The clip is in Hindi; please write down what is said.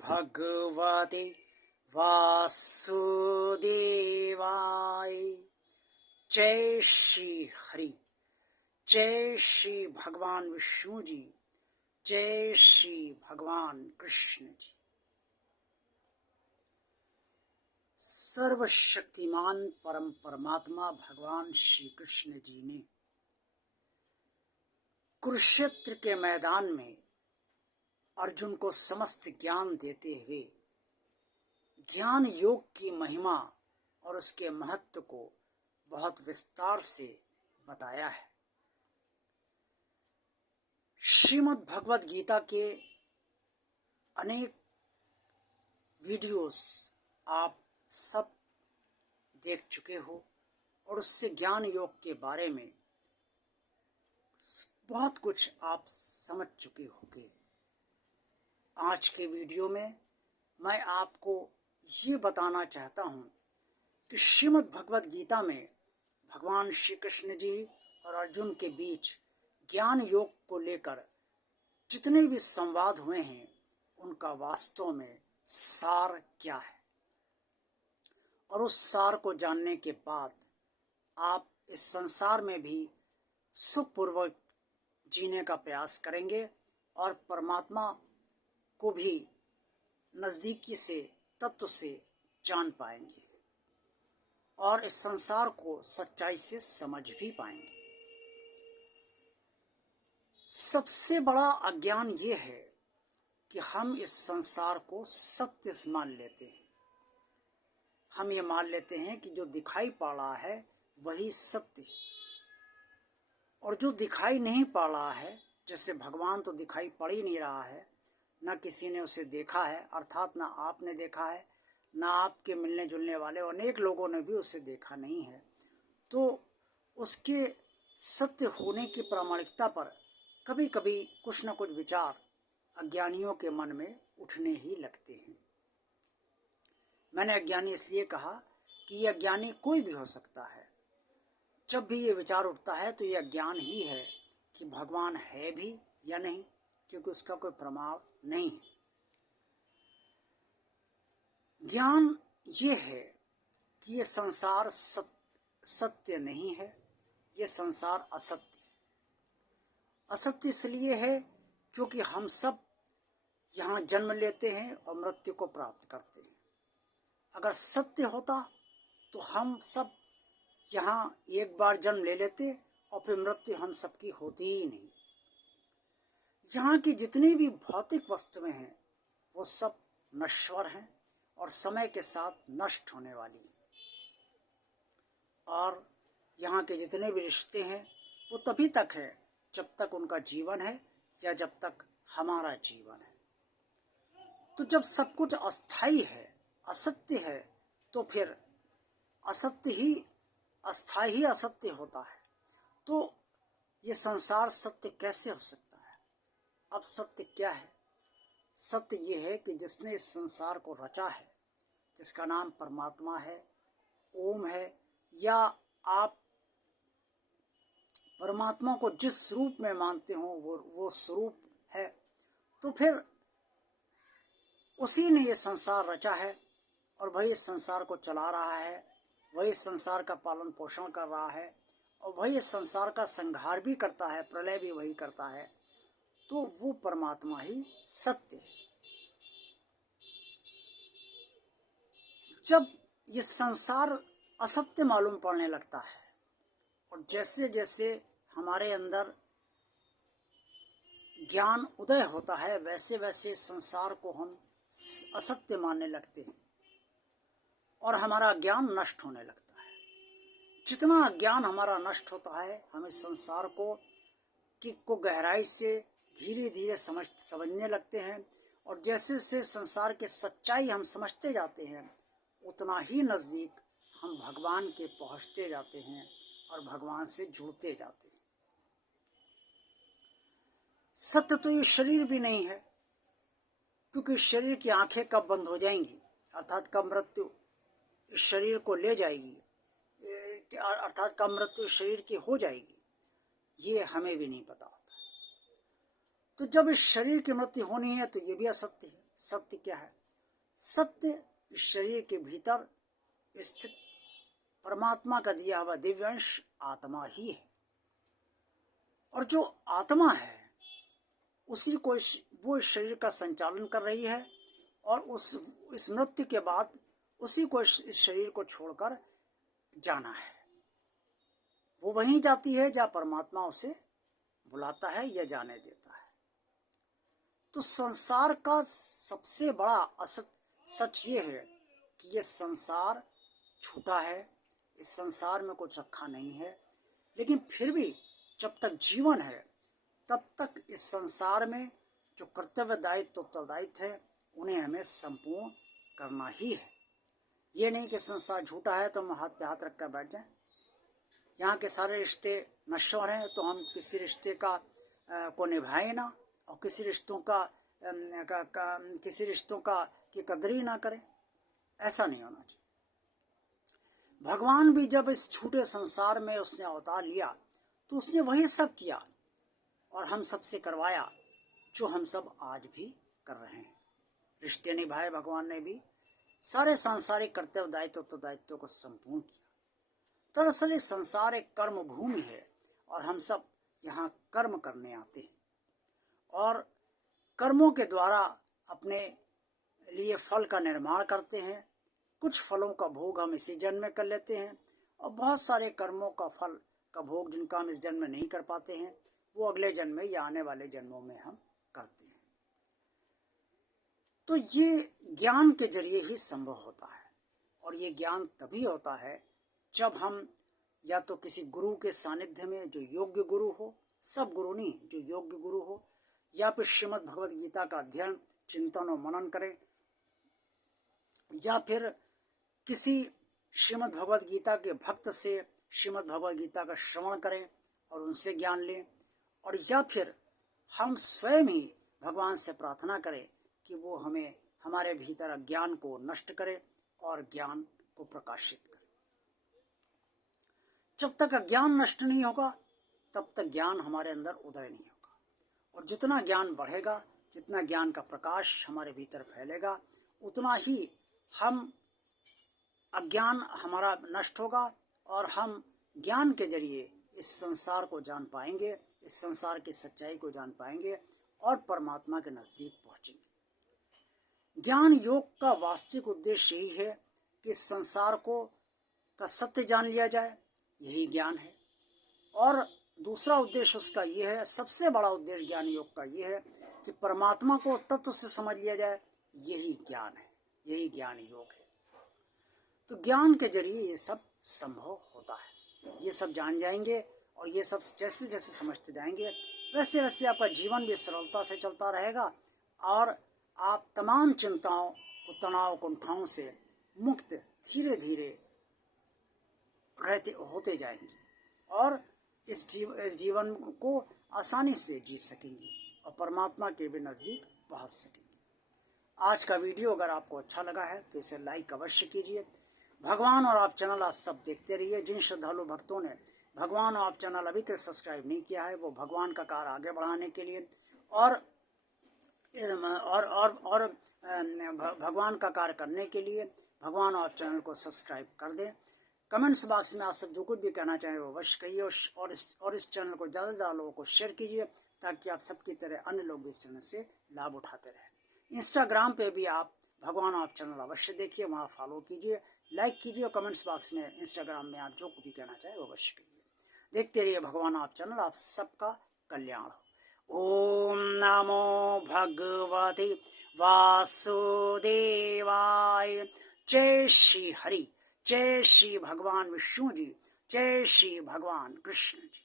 भगवते वासुदेवाय। जय श्री हरि, जय श्री भगवान विष्णु जी, जय श्री भगवान कृष्ण जी। सर्वशक्तिमान परम परमात्मा भगवान श्री कृष्ण जी ने कुरुक्षेत्र के मैदान में अर्जुन को समस्त ज्ञान देते हुए ज्ञान योग की महिमा और उसके महत्व को बहुत विस्तार से बताया है। श्रीमद् भगवद गीता के अनेक वीडियोस आप सब देख चुके हो और उससे ज्ञान योग के बारे में बहुत कुछ आप समझ चुके होंगे। आज के वीडियो में मैं आपको ये बताना चाहता हूँ कि श्रीमद् भगवद गीता में भगवान श्री कृष्ण जी और अर्जुन के बीच ज्ञान योग को लेकर जितने भी संवाद हुए हैं उनका वास्तव में सार क्या है, और उस सार को जानने के बाद आप इस संसार में भी सुखपूर्वक जीने का प्रयास करेंगे और परमात्मा को भी नज़दीकी से तत्व से जान पाएंगे और इस संसार को सच्चाई से समझ भी पाएंगे। सबसे बड़ा अज्ञान ये है कि हम इस संसार को सत्य मान लेते हैं। हम ये मान लेते हैं कि जो दिखाई पड़ रहा है वही सत्य है, और जो दिखाई नहीं पड़ रहा है, जैसे भगवान तो दिखाई पड़ ही नहीं रहा है, न किसी ने उसे देखा है, अर्थात ना आपने देखा है, ना आपके मिलने जुलने वाले अनेक लोगों ने भी उसे देखा नहीं है, तो उसके सत्य होने की प्रामाणिकता पर कभी कभी कुछ न कुछ विचार अज्ञानियों के मन में उठने ही लगते हैं। मैंने अज्ञानी इसलिए कहा कि यह अज्ञानी कोई भी हो सकता है। जब भी ये विचार उठता है तो यह अज्ञान ही है कि भगवान है भी या नहीं, क्योंकि उसका कोई प्रमाण नहीं है। ज्ञान ये है कि ये संसार सत्य नहीं है, ये संसार असत्य है। असत्य इसलिए है क्योंकि हम सब यहाँ जन्म लेते हैं और मृत्यु को प्राप्त करते हैं। अगर सत्य होता तो हम सब यहाँ एक बार जन्म ले लेते और फिर मृत्यु हम सबकी होती ही नहीं। यहाँ की जितनी भी भौतिक वस्तुएं हैं वो सब नश्वर हैं और समय के साथ नष्ट होने वाली हैं, और यहाँ के जितने भी रिश्ते हैं वो तभी तक है जब तक उनका जीवन है या जब तक हमारा जीवन है। तो जब सब कुछ अस्थाई है, असत्य है, तो फिर असत्य ही अस्थाई ही असत्य होता है। तो ये संसार सत्य कैसे हो सकता है? अब सत्य क्या है? सत्य ये है कि जिसने इस संसार को रचा है, जिसका नाम परमात्मा है, ओम है, या आप परमात्मा को जिस रूप में मानते हो वो स्वरूप है, तो फिर उसी ने ये संसार रचा है और वही इस संसार को चला रहा है, वही इस संसार का पालन पोषण कर रहा है और वही इस संसार का संहार भी करता है, प्रलय भी वही करता है। तो वो परमात्मा ही सत्य है। जब ये संसार असत्य मालूम पड़ने लगता है और जैसे जैसे हमारे अंदर ज्ञान उदय होता है, वैसे वैसे संसार को हम असत्य मानने लगते हैं और हमारा ज्ञान नष्ट होने लगता है। जितना ज्ञान हमारा नष्ट होता है, हम इस संसार को गहराई से धीरे धीरे समझने लगते हैं, और जैसे जैसे संसार के सच्चाई हम समझते जाते हैं उतना ही नज़दीक हम भगवान के पहुँचते जाते हैं और भगवान से जुड़ते जाते हैं। सत्य तो ये शरीर भी नहीं है, क्योंकि शरीर की आंखें कब बंद हो जाएंगी, अर्थात कब मृत्यु इस शरीर को ले जाएगी, अर्थात कब मृत्यु शरीर की हो जाएगी, ये हमें भी नहीं पता होता। तो जब इस शरीर की मृत्यु होनी है तो ये भी असत्य है, सत्य क्या है? सत्य इस शरीर के भीतर स्थित परमात्मा का दिया हुआ दिव्यांश आत्मा ही है। और जो आत्मा है उसी को वो इस शरीर का संचालन कर रही है, और इस मृत्यु के बाद उसी को इस शरीर को छोड़कर जाना है। वो वहीं जाती है जहाँ परमात्मा उसे बुलाता है या जाने देता है। तो संसार का सबसे बड़ा असत सच ये है कि ये संसार छूटा है, इस संसार में कुछ रखा नहीं है। लेकिन फिर भी जब तक जीवन है तब तक इस संसार में जो कर्तव्य दायित्व उत्तरदायित्व है उन्हें हमें संपूर्ण करना ही है। ये नहीं कि संसार झूठा है तो हम हाथ पे हाथ रख कर बैठ जाएं। यहाँ के सारे रिश्ते नश्वर हैं तो हम किसी रिश्ते को निभाएं ना, और किसी रिश्तों का की कदर ही ना करें। ऐसा नहीं होना चाहिए। भगवान भी जब इस छूटे संसार में उसने अवतार लिया तो उसने वही सब किया और हम सबसे करवाया जो हम सब आज भी कर रहे हैं। रिश्ते निभाए भगवान ने भी, सारे सांसारिक कर्तव्य दायित्व उत्तरदायित्व को संपूर्ण किया। दरअसल ये संसार एक कर्म भूमि है और हम सब यहाँ कर्म करने आते हैं, और कर्मों के द्वारा अपने लिए फल का निर्माण करते हैं। कुछ फलों का भोग हम इसी जन्म में कर लेते हैं, और बहुत सारे कर्मों का फल का भोग जिनका हम इस जन्म में नहीं कर पाते हैं वो अगले जन्म में या आने वाले जन्मों में हम करते हैं। तो ये ज्ञान के जरिए ही संभव होता है, और ये ज्ञान तभी होता है जब हम या तो किसी गुरु के सानिध्य में, जो योग्य गुरु हो, सब गुरु नहीं, जो योग्य गुरु हो, या फिर श्रीमद् भगवद गीता का अध्ययन, चिंतन और मनन करें, या फिर किसी श्रीमद् भगवद गीता के भक्त से श्रीमद् भगवद गीता का श्रवण करें और उनसे ज्ञान लें, और या फिर हम स्वयं ही भगवान से प्रार्थना करें कि वो हमें हमारे भीतर अज्ञान को नष्ट करे और ज्ञान को प्रकाशित करे। जब तक अज्ञान नष्ट नहीं होगा तब तक ज्ञान हमारे अंदर उदय नहीं होगा, और जितना ज्ञान बढ़ेगा, जितना ज्ञान का प्रकाश हमारे भीतर फैलेगा, उतना ही हम अज्ञान हमारा नष्ट होगा और हम ज्ञान के जरिए इस संसार को जान पाएंगे, इस संसार की सच्चाई को जान पाएंगे और परमात्मा के नजदीक पहुंचेंगे। ज्ञान योग का वास्तविक उद्देश्य यही है कि इस संसार का सत्य जान लिया जाए, यही ज्ञान है। और दूसरा उद्देश्य उसका ये है, सबसे बड़ा उद्देश्य ज्ञान योग का ये है कि परमात्मा को तत्व से समझ लिया जाए, यही ज्ञान है, यही ज्ञान योग है। तो ज्ञान के जरिए ये सब संभव होता है। ये सब जान जाएंगे और ये सब जैसे जैसे समझते जाएंगे वैसे वैसे आपका जीवन भी सरलता से चलता रहेगा, और आप तमाम चिंताओं तनाव कुंठाओं से मुक्त धीरे धीरे होते जाएंगे, और इस जीवन को आसानी से जी सकेंगे और परमात्मा के भी नज़दीक पहुंच सकेंगे। आज का वीडियो अगर आपको अच्छा लगा है तो इसे लाइक अवश्य कीजिए। भगवान और आप चैनल आप सब देखते रहिए। जिन श्रद्धालु भक्तों ने भगवान और आप चैनल अभी तक सब्सक्राइब नहीं किया है, वो भगवान का कार्य आगे बढ़ाने के लिए और भगवान का कार्य करने के लिए भगवान और आप चैनल को सब्सक्राइब कर दें। कमेंट्स बॉक्स में आप सब जो कुछ भी कहना चाहें वो अवश्य कहिए, और इस चैनल को ज़्यादा से ज़्यादा लोगों को शेयर कीजिए ताकि आप सबकी तरह अन्य लोग भी इस चैनल से लाभ उठाते रहें। इंस्टाग्राम पे भी आप भगवान आप चैनल अवश्य देखिए, वहाँ फॉलो कीजिए, लाइक कीजिए, और कमेंट्स बॉक्स में इंस्टाग्राम में आप जो कुछ भी कहना चाहें वो अवश्य कहिए। देखते रहिए भगवान आप चैनल, आप सबका कल्याण हो। ओम नमो भगवते वासुदेवाय। जय श्री हरि, जय श्री भगवान विष्णु जी, जय श्री भगवान कृष्ण जी।